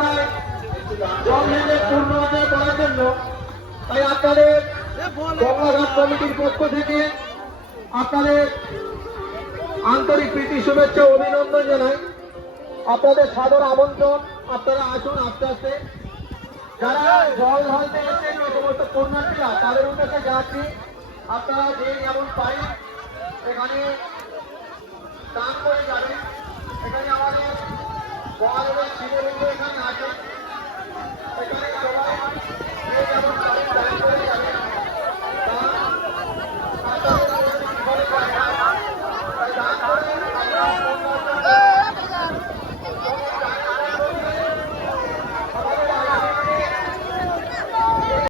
এলাকায় জল নিয়ে পূর্ণ করার জন্য তাই আপনাদের গঙ্গাঘাট কমিটির পক্ষ থেকে আপনাদের আন্তরিক প্রীতি শুভেচ্ছা অভিনন্দন জানাই। আপনাদের সাদর আমন্ত্রণ, আপনারা আসুন আস্তে আস্তে। যারা জল ঢালতে এসেছেন যে সমস্ত পুণ্যার্থীরা তাদের উদ্দেশ্যে যাচ্ছি, আপনারা যে যেমন পারেন এখানে দান করে যাবেন। এখানে আমাদের মহাদেবের শিবলিঙ্গ এখানে আছে,